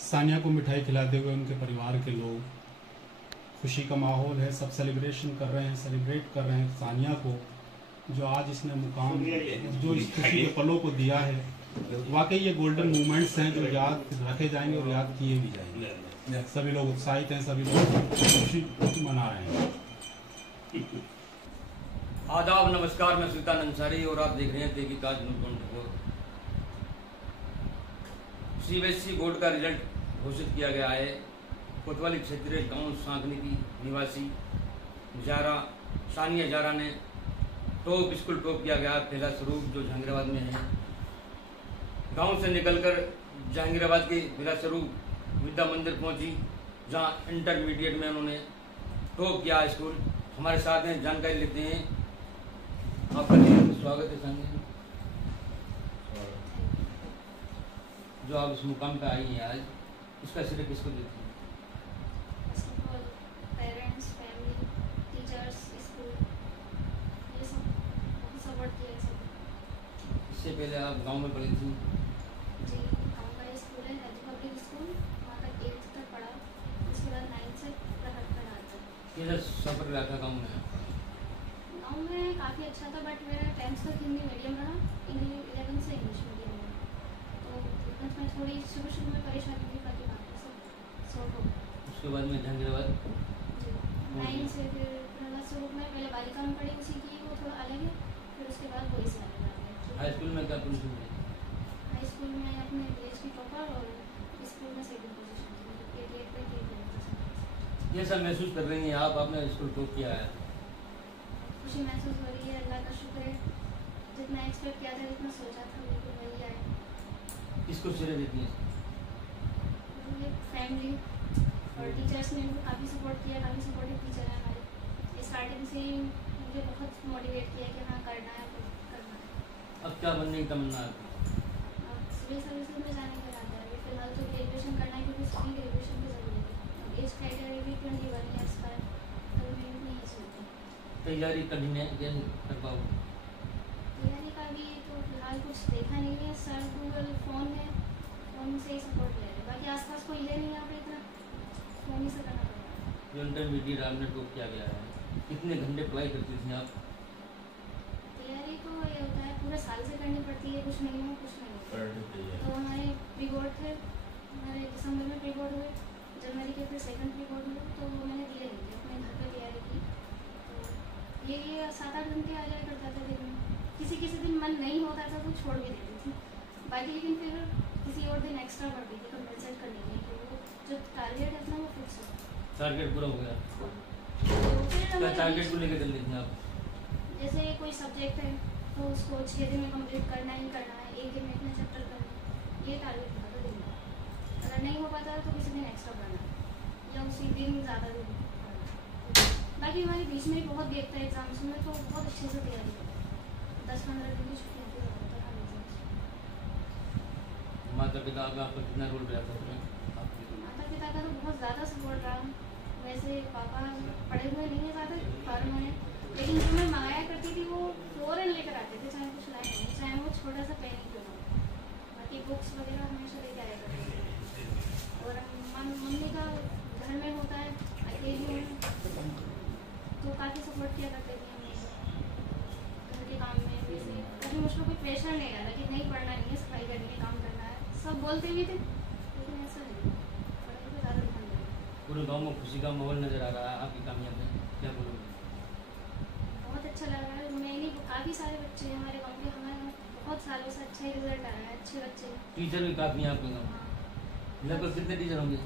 सानिया को मिठाई खिलाते हुए उनके परिवार के लोग, खुशी का माहौल है, सब सेलिब्रेशन कर रहे हैं, सेलिब्रेट कर रहे हैं सानिया को, जो आज इसने मुकाम, जो इस खुशी के पलों को दिया है। वाकई ये गोल्डन मोमेंट्स हैं जो याद रखे जाएंगे और याद किए भी जाएंगे। सभी लोग उत्साहित हैं, सभी लोग खुशी मना रहे हैं। आदाब, नमस्कार, मैं सुल्तान अंसारी और आप देख रहे हैं तहकीकात न्यूज़ 24। सीबीएसई बोर्ड का रिजल्ट घोषित किया गया है। कोतवाली क्षेत्रीय गांव सांकनी की निवासी सानिया जारा ने स्कूल टॉप किया गया। पहला स्वरूप जो जहांगीराबाद में है, गांव से निकलकर जहांगीराबाद के पहला स्वरूप विद्या मंदिर पहुंची, जहां इंटरमीडिएट में उन्होंने टॉप किया स्कूल। हमारे साथ हैं, जानकारी लेते हैं। आपका स्वागत है सानिया। जो आप इस मुकाम पे आई हैं आज, इसका श्रेय किसको देती हैं? पेरेंट्स, फैमिली, टीचर्स, स्कूल, ये सब सपोर्ट किया सब। इससे पहले आप गांव में पढ़ी थी? जी, गाँव का स्कूल है, हेल्थ पब्लिक स्कूल, वहाँ तक 8th तक पढ़ा। उसके बाद 9th से प्रहट पढ़ा था। कैसा सफर रहा था गाँव में? गाँव में काफ़ी अच्छा था, बट मेरा 10th तक हिंदी मीडियम रहा, 11th से इंग्लिश मीडियम में। तो उसमें थोड़ी शुरू में परेशानी हुई, बाकी बाकी सब सॉल्व हो गया। उसके बाद में जहांगीराबाद 9 से फिर प्रहलाद स्वरूप में पहले बालिका में पढ़ी, उसी की वो थोड़ा अलग है। फिर उसके बाद वही से अलग आ गया। हाई स्कूल में क्या पोजीशन है? हाई स्कूल में अपने विलेज की टॉपर और स्कूल में सेकंड पोजीशन थी, 88 पे थी। कैसा महसूस कर रही हैं आप? आपने स्कूल टॉप किया है, खुशी महसूस हो रही है, अल्लाह का शुक्र है। जितना एक्सपेक्ट किया था, जितना सोचा था, बिल्कुल वही आया। किसको श्रेय देती हैं? फैमिली और टीचर्स ने उनको काफ़ी सपोर्ट किया, काफ़ी सपोर्टिव टीचर है हमारे। स्टार्टिंग से ही मुझे बहुत मोटिवेट किया कि हाँ करना है, तो करना है। अब क्या बनने की तमन्ना है? सिविल सर्विसेज में जाने का इरादा है। अभी फिलहाल तो ग्रेजुएशन करना है, क्योंकि उसकी ग्रेजुएशन की ज़रूरी है। अब एज क्राइटेरिया भी 21 ईयर्स का है, तो मैं नहीं सोचती। तैयारी कठिन है, कैसे कर पाओ? तैयारी का भी तो फिलहाल कुछ देखा नहीं है। सर गूगल फ़ोन है, फ़ोन से ही सपोर्ट ले रहे हैं। बाकी आसपास कोई है नहीं, यहाँ पे इतना फ़ोन ही से करना पड़ेगा। जो इंटरमीडिएट आपने टॉप किया गया है, कितने घंटे पढ़ाई करती थी आप? तैयारी तो ये होता है, पूरे साल से करनी पड़ती है, कुछ महीनों कुछ नहीं। तो हमारे प्री बोर्ड थे, हमारे दिसंबर में प्री बोर्ड हुए, जनवरी के फिर सेकंड प्री बोर्ड हुए। तो मैंने दिए नहीं थे, अपने घर पे तैयारी की। तो ये 7-8 घंटे आ जाया करता था दिन में। किसी दिन मन नहीं होता था तो छोड़ भी देती थी, बाकी लेकिन फिर किसी और दिन एक्स्ट्रा पढ़ती थी कंपनसेट करने के लिए, कि वो जो टारगेट है अपना वो फिक्स हो। टारगेट पूरा हो गया? तो फिर क्या टारगेट को लेकर चल रही थी आप? जैसे कोई सब्जेक्ट है तो उसको 6 दिन में कंप्लीट करना ही करना है, 1 दिन में इतने चैप्टर करना है, ये टारगेट होता था दिन में। अगर नहीं हो पाता तो किसी दिन एक्स्ट्रा पढ़ना है, या उसी दिन ज़्यादा दिन पढ़ना है। बाकी हमारे बीच में बहुत गैप था एग्जाम्स में, तो बहुत अच्छे से तैयारी करते 10-15 दिन की छुट्टी होती ज़्यादा था एग्जाम्स। माता पिता का आपका कितना रोल रहा था उसमें? माता पिता का तो बहुत ज़्यादा सपोर्ट रहा। वैसे पापा पढ़े हुए नहीं है ज़्यादा, फॉरेन में, लेकिन जो मैं मंगाया करती थी वो फ़ौरन लेकर आते थे, चाहे कुछ लाए नहीं, चाहे वो छोटा सा पेन ही क्यों हो। बाकी बुक्स वगैरह हमेशा लेके आया करते थे। और मम्मी का घर में होता है, अकेली हूँ, तो काफ़ी सपोर्ट किया करते थे मम्मी घर के काम में। वैसे कभी मुझको कोई प्रेशर नहीं रहता कि नहीं पढ़ना नहीं है, सफाई करनी है, काम करना है, सब बोलते भी थे, लेकिन ऐसा नहीं, पढ़ाई पर ज़्यादा ध्यान देना। पूरे गांव में खुशी का माहौल नजर आ रहा है, आपकी कामयाबी क्या बोलोगे? बहुत अच्छा लग रहा है। मैं नहीं, काफ़ी सारे बच्चे हैं हमारे गाँव के, हमारे बहुत सालों से अच्छा रिजल्ट आया है, अच्छे बच्चे हैं। टीचर भी काफ़ी हैं आपके गाँव में? हाँ, लगभग कितने टीचर होंगे?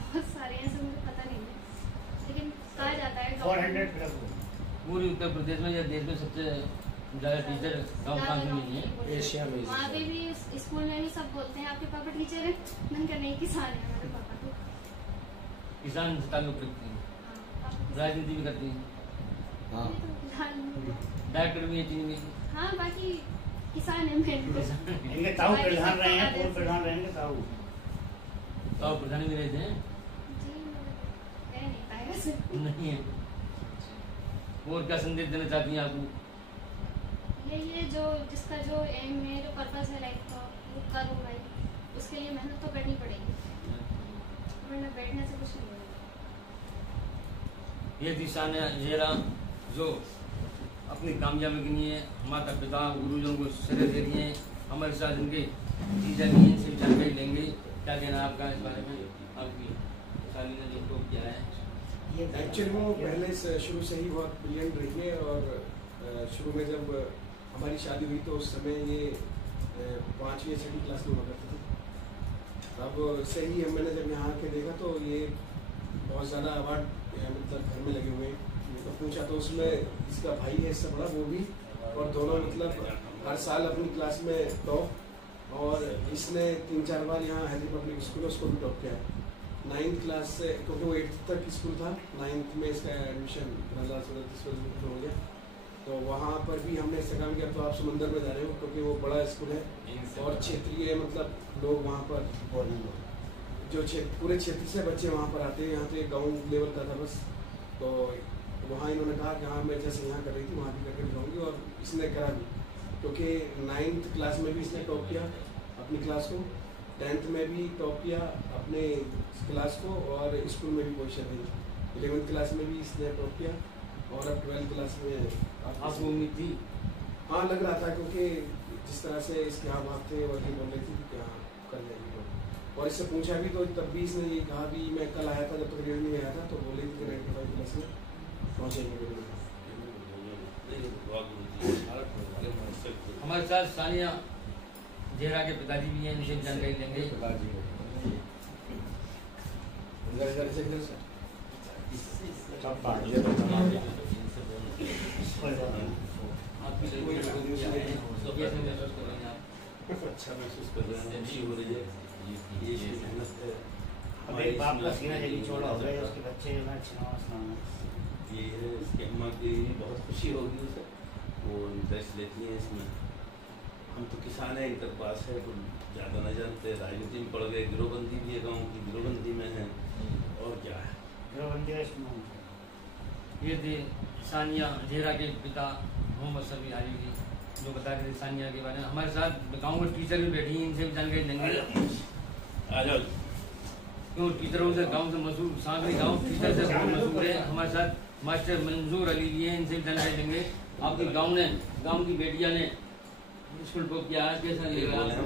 बहुत सारे हैं, ऐसे मुझे पता नहीं है, लेकिन कहा जाता है 400 पूरे उत्तर प्रदेश में या देश में सबसे ज़्यादा टीचर गाँव सांकनी में ही है। एशिया में। वहाँ पे भी स्कूल में भी सब बोलते हैं आपके पापा टीचर हैं, मैंने कहा नहीं, किसान है हमारे पापा तो। किसान से ताल्लुक रखती हैं, हाँ, पापा राजनीति भी करती हैं, हाँ, डॉक्टर भी है चीन में। हाँ, बाकी किसान है मेन तो। इनके ताऊ प्रधान रहे हैं, पूर्व प्रधान रहेंगे ताऊ। तो आप प्रधानी में रहते हैं? जी, मैं नहीं पाया वैसे। नहीं है। और क्या संदेश देना चाहती हैं आप? ये जो जिसका जो एम है, जो पर्पस है लाइफ का, वो करो भाई। उसके लिए मेहनत तो करनी पड़ेगी, वरना बैठने से कुछ नहीं होगा। ये थी सानिया जहरा जो अपनी कामयाबी के लिए माता पिता गुरुजनों को सलाह दे रही हैं। हमारे साथ इनके जीजा भी इनसे जानकारी लेंगे। क्या कहना है आपका इस बारे में? आपकी साली ने जो टॉप किया है, एक्चुअली वो पहले से शुरू से ही बहुत ब्रिलियंट रही है और शुरू में जब हमारी शादी हुई तो उस समय ये 5वीं या 6वीं क्लास में हुआ करती थी। अब से ही मैंने जब यहाँ आके देखा तो ये बहुत ज़्यादा अवार्ड मतलब घर में लगे हुए हैं। तो पूछा तो उसमें इसका भाई है इससे बड़ा, वो भी, और दोनों मतलब हर साल अपनी क्लास में टॉप, और इसने 3-4 बार यहाँ हैदरी पब्लिक स्कूल है उसको भी टॉप किया है 9th क्लास से, क्योंकि वो 8th तक स्कूल था, 9th में इसका एडमिशन हो गया। तो वहाँ पर भी हमने इससे काम किया। तो आप समंदर में जा रहे हो क्योंकि वो बड़ा स्कूल है और क्षेत्रीय मतलब लोग वहाँ पर जो पूरे क्षेत्र से बच्चे वहाँ पर आते हैं। यहाँ तो एक गाँव लेवल का था बस, तो वहाँ इन्होंने कहा कि हाँ मैं जैसे यहाँ कर रही थी वहाँ भी करके दिखाऊंगी, और इसने करा भी, क्योंकि 9th क्लास में भी इसने टॉप किया अपनी क्लास को, 10th में भी टॉप किया अपने क्लास को, और स्कूल में भी पोजीशन रही, 11th क्लास में भी इसने टॉप किया, और अब 12th क्लास में आपको उम्मीद थी? हाँ लग रहा था, क्योंकि जिस तरह से इसके हाँ बात थे और ये बोल रही थी कि हाँ कर जाएगी। और इससे पूछा भी तो तब भी इसने ये कहा भी, मैं कल आया था जब तक रिजल्ट नहीं आया था, तो बोले थी कि 95 प्लस में पहुँचेंगे। हमारे साथ सानिया जहरा के पिताजी भी हैं, इनसे जानकारी लेंगे। अच्छा महसूस कर रहे हैं, अच्छी हो रही है ये मेहनत है। अब एक बाप का सीना जल्दी छोड़ा हो गया, उसके बच्चे जो है ये है इसकी अम्मा की बहुत खुशी होगी उसे, वो इंटरेस्ट लेती है इसमें। हम तो किसान हैं, इंटर पास है, कुछ ज़्यादा न जानते, राजनीति में पड़ गए, गिरोहबंदी भी है, गाँव की गिरोहबंदी में है, और क्या है गिरोहबंदी। ये थे सानिया जहरा के पिता मोहम्मद सभी आली जी, जो बता रहे थे सानिया के बारे में। हमारे साथ गाँव में टीचर भी बैठी हैं, इनसे भी जानकारी लेंगे। आ जाओ। क्यों टीचरों से गांव से मशहूर, सांगरी गांव टीचर से बहुत मशहूर है। हमारे साथ मास्टर मंजूर अली भी हैं, इनसे भी जानकारी लेंगे। आपके गांव की बेटियां ने स्कूल टॉप किया है, कैसा लग रहा है?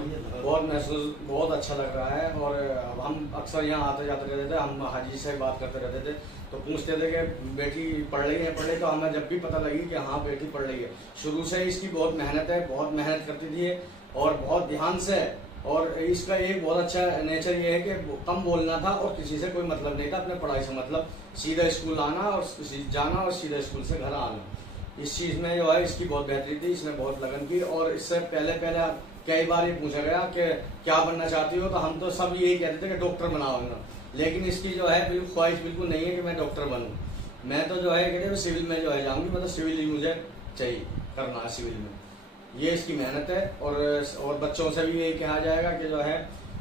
बहुत अच्छा लग रहा है। और हम अक्सर यहाँ आते जाते रहते थे, हम हाजी से बात करते रहते थे, तो पूछते थे कि बेटी पढ़ रही है, तो हमें जब भी पता लगी कि हाँ बेटी पढ़ रही है। शुरू से इसकी बहुत मेहनत है, बहुत मेहनत करती थी और बहुत ध्यान से। और इसका एक बहुत अच्छा नेचर ये है कि कम बोलना था और किसी से कोई मतलब नहीं था, अपने पढ़ाई से मतलब, सीधा स्कूल आना और जाना और सीधा स्कूल से घर आना। इस चीज़ में जो है इसकी बहुत बेहतरी थी, इसने बहुत लगन की। और इससे पहले कई बार ये पूछा गया कि क्या बनना चाहती हो, तो हम तो सब यही कहते थे कि डॉक्टर बनाओ, लेकिन इसकी जो है बिल्कुल ख्वाहिश बिल्कुल नहीं है कि मैं डॉक्टर बनूँ। मैं तो जो है कहते सिविल में जो है जाऊँगी, मतलब सिविल ही मुझे चाहिए करना है सिविल में। ये इसकी मेहनत है। और बच्चों से भी यही कहा जाएगा कि जो है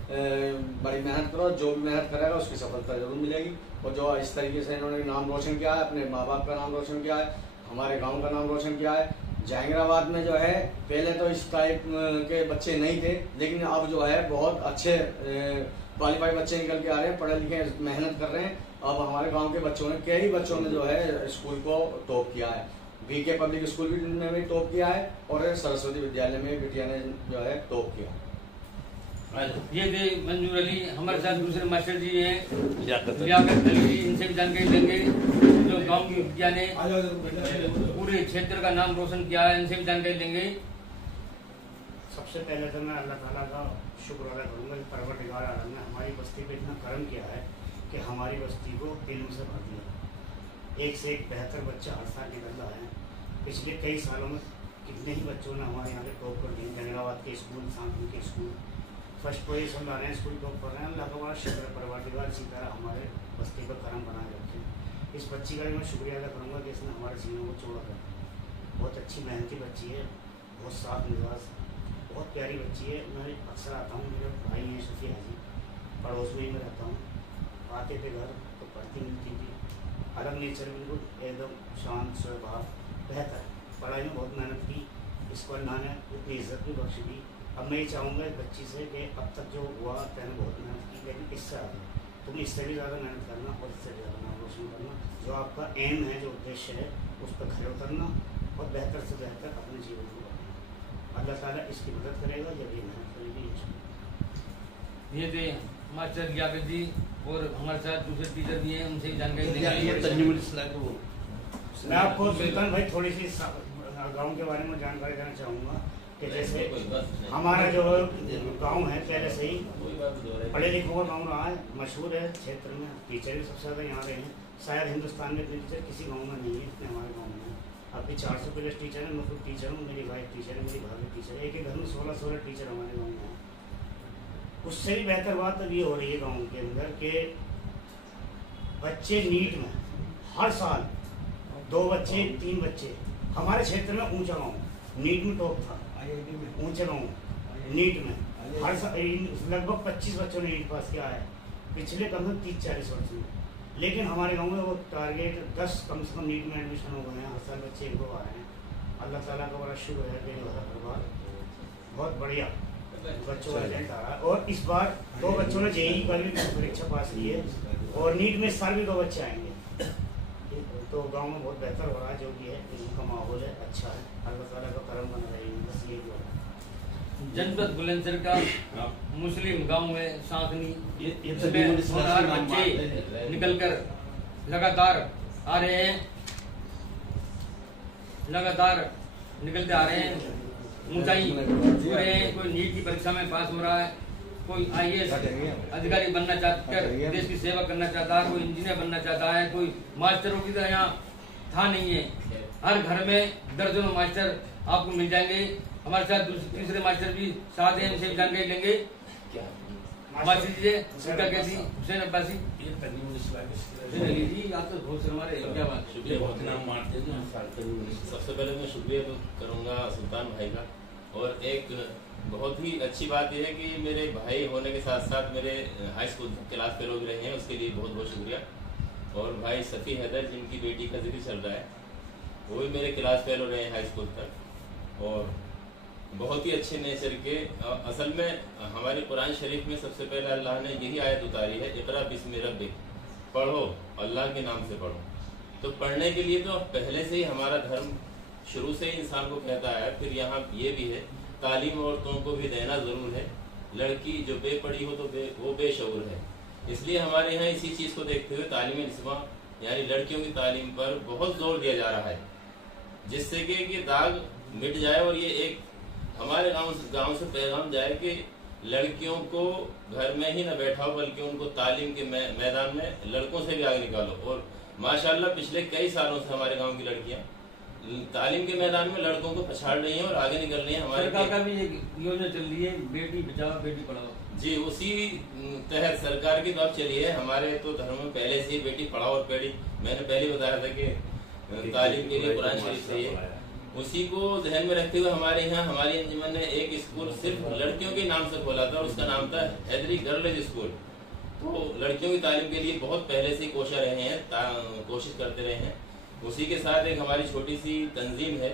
बड़ी मेहनत करो, जो भी मेहनत करेगा उसकी सफलता जरूर मिलेगी। और जो इस तरीके से इन्होंने नाम रोशन किया है, अपने माँ बाप का नाम रोशन किया है, हमारे गांव का नाम रोशन किया है। जहांगीराबाद में जो है पहले तो इस टाइप के बच्चे नहीं थे, लेकिन अब जो है बहुत अच्छे क्वालिफाइड बच्चे निकल के आ रहे हैं, पढ़े लिखे मेहनत कर रहे हैं। अब हमारे गांव के बच्चों ने, कई बच्चों ने जो है स्कूल को टॉप किया है। VK पब्लिक स्कूल में भी टॉप किया है और सरस्वती विद्यालय में बिटिया ने जो है टॉप किया। ये थे मंजूर अली। हमारे साथ दूसरे मास्टर जी हैं लियाकत अली जी, इनसे भी जानकारी लेंगे, जो गांव की बिटिया ने पूरे क्षेत्र का नाम रोशन किया है, इनसे भी जानकारी लेंगे। सबसे पहले तो मैं अल्लाह ताला का शुक्र अदा करूँगा कि परवरदिगार आलम ने हमारी बस्ती पे इतना करम किया है कि हमारी बस्ती को इल्म से भर दिया। एक से एक बेहतर बच्चा हर साल निकल रहा है। पिछले कई सालों में कितने ही बच्चों ने हमारे यहाँ के टॉप कर दिए। जहांगीराबाद के स्कूल, सांगरी के स्कूल फर्स्ट पोजीशन ला रहे हैं, स्कूल टॉप कर रहे हैं। अल्लाह का बड़ा शुक्र है, परवरदिगार इसी तरह हमारे बस्ती पर करम बनाए रखे। इस बच्ची का भी मैं शुक्रिया अदा करूँगा कि इसने हमारे सीनों को चौड़ा कर दिया। बहुत अच्छी मेहनती बच्ची है, बहुत साफ मिजाज, बहुत प्यारी बच्ची है। मैं अक्सर आता हूँ, मेरे भाई हैं शफी हाजी, पड़ोस में ही मैं रहता हूँ। आते थे घर तो पढ़ती मिलती थी, अलग नेचर, बिल्कुल एकदम शांत स्वभाव, बेहतर। पढ़ाई में बहुत मेहनत की, इसको अल्लाह ने उतनी इज्जत भी बख्श दी। अब मैं ये चाहूँगा इस बच्ची से कि अब तक जो हुआ तैने बहुत मेहनत की, लेकिन इससे आगे तुम इससे भी ज़्यादा मेहनत करना और इससे ज़्यादा नाम रोशन करना। जो आपका एम है, जो उद्देश्य है, उस पर खड़े उतरना और बेहतर से बेहतर अपने जीवन को बनाना। अल्लाह ताला इसकी मदद करेगा जब ये मेहनत करेगी। ये थे मास्टर गियाबत जी और हमारे साथ दूसरे टीचर भी हैं, उनसे जानकारी ये लेंगे। तंजीमुल इस्लाम को मैं आपको सुल्तान भाई थोड़ी सी गांव के बारे में जानकारी देना चाहूँगा कि जैसे हमारा जो गांव है पहले से ही पढ़े लिखों का गाँव रहा है, मशहूर है क्षेत्र में, टीचर भी सबसे ज़्यादा यहाँ रहे हैं। शायद हिंदुस्तान में इतने टीचर किसी गाँव में नहीं है इतने हमारे गाँव में। अभी 400 प्लस टीचर हैं, मैं खुद टीचर हूँ, मेरी वाइफ टीचर है, मेरी भाभी टीचर है, एक एक घर में 16 टीचर हमारे गाँव में हैं। उससे भी बेहतर बात अब ये हो रही है गाँव के अंदर कि बच्चे नीट में हर साल 2 बच्चे 3 बच्चे, हमारे क्षेत्र में ऊंचा गाँव नीट में टॉप था, ऊंचे गाँव नीट में हर साल लगभग 25 बच्चों ने नीट पास किया है पिछले कम से कम 30-40 वर्ष में। लेकिन हमारे गांव में वो टारगेट 10 कम से कम नीट में एडमिशन हो गए हैं, हर साल बच्चे 1-2 आ रहे हैं। अल्लाह ताला का बड़ा शुक्र है कि हमारा परिवार बहुत बढ़िया बच्चों का रिजल्ट आ रहा है। और इस बार 2 बच्चों ने जेईई की परीक्षा पास की है और नीट में इस साल भी 2 बच्चे आएंगे। तो गांव में बहुत बेहतर हो रहा है, जो भी है उनका माहौल है अच्छा है, अल्लाह ताला का करम बना रहेगा, बस ये जो है। जनपद बुलंदशहर का मुस्लिम गांव है सांकनी, ये इसमें होनहार बच्चे निकल कर लगातार आ रहे हैं, लगातार निकलते आ रहे हैं, ऊंचाई छू रहे हैं। कोई नीट की परीक्षा में पास हो रहा है, कोई IAS अधिकारी बनना चाहता है, देश की सेवा करना चाहता है, कोई इंजीनियर बनना चाहता है, कोई मास्टरों की तरह यहाँ था नहीं है। हर घर में दर्जनों मास्टर आपको मिल जाएंगे। हमारे साथ तीसरे मास्टर भी साथ हैं, उनसे भी जानकारी लेंगे। मास्टर जी उनका कैसी हुसैन अब्बासी जी, आप तो बहुत हमारे क्या बात, शुक्रिया, बहुत नाम मारते हैं। सबसे पहले मैं शुक्रिया तो करूँगा सुल्तान भाई का, और एक बहुत ही अच्छी बात यह है कि मेरे भाई होने के साथ साथ मेरे हाई स्कूल क्लास फेलो भी रहे हैं, उसके लिए बहुत बहुत शुक्रिया। और भाई सफ़ी हैदर जिनकी बेटी का जिक्र चल रहा है, वो भी मेरे क्लास फेलो रहे हैं हाई स्कूल तक, और बहुत ही अच्छे नेचर के। असल में हमारे कुरान शरीफ में सबसे पहले अल्लाह ने यही आयत उतारी है, इक़रा बिस्मि रब्बिक, पढ़ो अल्लाह के नाम से पढ़ो। तो पढ़ने के लिए तो पहले से ही हमारा धर्म शुरू से ही इंसान को कहता है। फिर यहाँ ये भी है, तालीम औरतों को भी देना ज़रूर है, लड़की जो बेपढ़ी हो तो वो बेशऊर है। इसलिए हमारे यहाँ इसी चीज़ को देखते हुए तालीम निस्वा यानी लड़कियों की तालीम पर बहुत जोर दिया जा रहा है, जिससे कि ये दाग मिट जाए और ये एक हमारे गांव से पैगाम जाए कि लड़कियों को घर में ही न बैठाओ, बल्कि उनको तालीम के मैदान में लड़कों से भी आगे निकालो। और माशाल्लाह पिछले कई सालों से हमारे गांव की लड़कियां तालीम के मैदान में लड़कों को पछाड़ रही हैं और आगे निकल रही हैं। हमारे सरकार का भी एक योजना चल रही है, बेटी बचाओ बेटी पढ़ाओ। जी, उसी तहत सरकार की तो अब चली है। हमारे तो धर्म में पहले से ही बेटी पढ़ाओ और पढ़ी, मैंने पहले बताया था कि तालीम के लिए कुरान शरीफ से है। उसी को ध्यान में रखते हुए हमारे यहाँ हमारी अंजुमन ने एक स्कूल सिर्फ लड़कियों के नाम से खोला था, और उसका नाम था हैदरी गर्ल्स स्कूल। तो लड़कियों की तालीम के लिए बहुत पहले से कोशिश रहे हैं, कोशिश करते रहे हैं। उसी के साथ एक हमारी छोटी सी तंजीम है,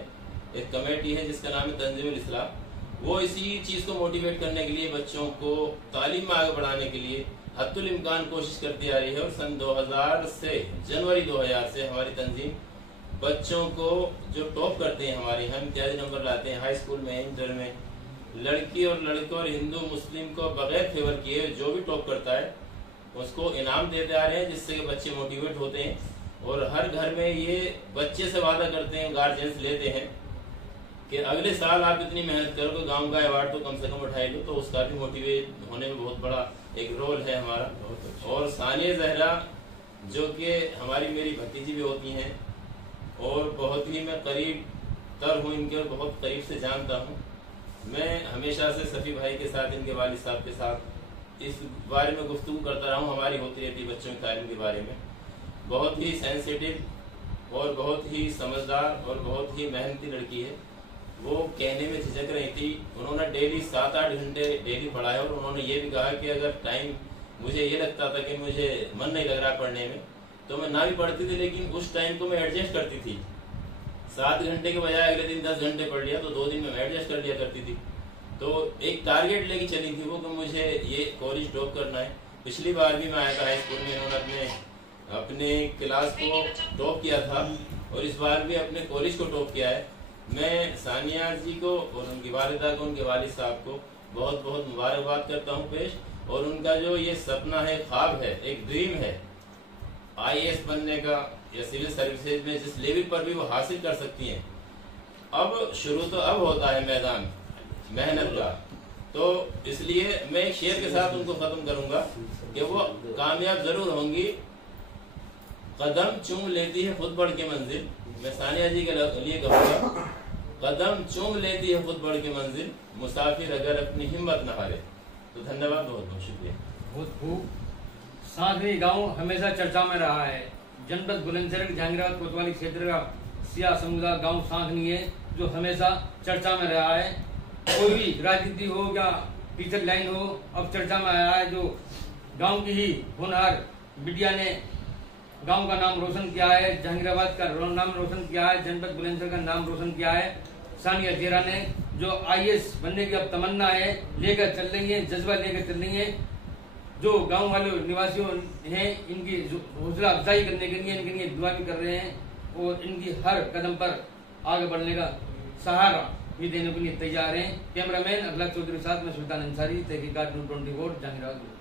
एक कमेटी है जिसका नाम है तंजीमुल इस्लाम। वो इसी चीज़ को मोटिवेट करने के लिए, बच्चों को तालीम में आगे बढ़ाने के लिए हद्दुल इम्कान कोशिश करती आ रही है। और सन 2000 से जनवरी 2000 से हमारी तंजीम बच्चों को जो टॉप करते हैं, हमारे यहाँ इम्तियाजी नंबर लाते हैं हाई स्कूल में, इंटर में, लड़की और लड़के और हिंदू मुस्लिम को बगैर फेवर किए जो भी टॉप करता है उसको इनाम देते आ रहे हैं, जिससे कि बच्चे मोटिवेट होते हैं। और हर घर में ये बच्चे से वादा करते हैं, गार्जियंस लेते हैं कि अगले साल आप इतनी मेहनत करो कि गाँव का अवार्ड तो कम से कम उठाए लो। तो उसका भी मोटिवेट होने में बहुत बड़ा एक रोल है हमारा। और सानिया जहरा जो कि हमारी मेरी भतीजी भी होती हैं, और बहुत ही मैं करीब तर हूँ इनके, और बहुत करीब से जानता हूँ। मैं हमेशा से सफ़ी भाई के साथ, इनके वालिद साहब के साथ इस बारे में गुफ्तगू करता रहा हूँ, हमारी होती रहती बच्चों की तालीम के बारे में। बहुत ही सेंसिटिव और बहुत ही समझदार और बहुत ही मेहनती लड़की है। वो कहने में झिझक रही थी, उन्होंने डेली 7-8 घंटे डेली पढ़ाया, और उन्होंने ये भी कहा कि अगर टाइम मुझे ये लगता था कि मुझे मन नहीं लग रहा पढ़ने में तो मैं ना भी पढ़ती थी, लेकिन उस टाइम को मैं एडजस्ट करती थी। 7 घंटे के बजाय अगले दिन 10 घंटे पढ़ लिया तो 2 दिन में मैं एडजस्ट कर लिया करती थी। तो एक टारगेट लेके चली थी वो कि मुझे ये कॉलेज टॉप करना है। पिछली बार भी मैं आया था हाई स्कूल में, इन्होंने अपने क्लास को टॉप किया था और इस बार भी अपने कॉलेज को टॉप किया है। मैं सानिया जी को और उनकी वालिदा को, उनके वालिद साहब को बहुत बहुत मुबारकबाद करता हूँ पेश। और उनका जो ये सपना है, ख्वाब है, एक ड्रीम है IAS बनने का या सिविल सर्विसेज में जिस लेवल पर भी वो हासिल कर सकती हैं। अब शुरू तो अब होता है मैदान मेहनत का, तो इसलिए मैं एक शेर के साथ उनको खत्म करूंगा कि वो कामयाब जरूर होंगी। कदम चूम लेती है खुद बढ़ के मंजिल, मैं सानिया जी के लिए कहूँगा, कदम चूम लेती है खुद बढ़ के मंजिल, मुसाफिर अगर अपनी हिम्मत न हारे। तो धन्यवाद, बहुत बहुत शुक्रिया। बहुत खूब। सांखनी गांव हमेशा चर्चा में रहा है। जनपद बुलंदशहर जहांगीराबाद कोतवाली क्षेत्र का सिया समुदाय गांव सांखनी है जो हमेशा चर्चा में रहा है। कोई भी राजनीति हो या टीचर लाइन हो, अब चर्चा में आया है। जो गांव की ही होनहार बिटिया ने गांव का नाम रोशन किया है, जहांगीराबाद का नाम रोशन किया है, जनपद बुलंदशहर का नाम रोशन किया है। सानिया जेरा ने जो IAS बनने की अब तमन्ना है लेकर चल रही है, जज्बा लेकर चल रही है। जो गांव वाले निवासियों हैं इनकी हौसला अफजाई करने के लिए इनके लिए दुआ भी कर रहे हैं और इनकी हर कदम पर आगे बढ़ने का सहारा भी देने के लिए तैयार हैं। कैमरामैन अगला चौधरी साथ में सुल्तान अंसारी, तहकीकात 24 जहांगीराबाद।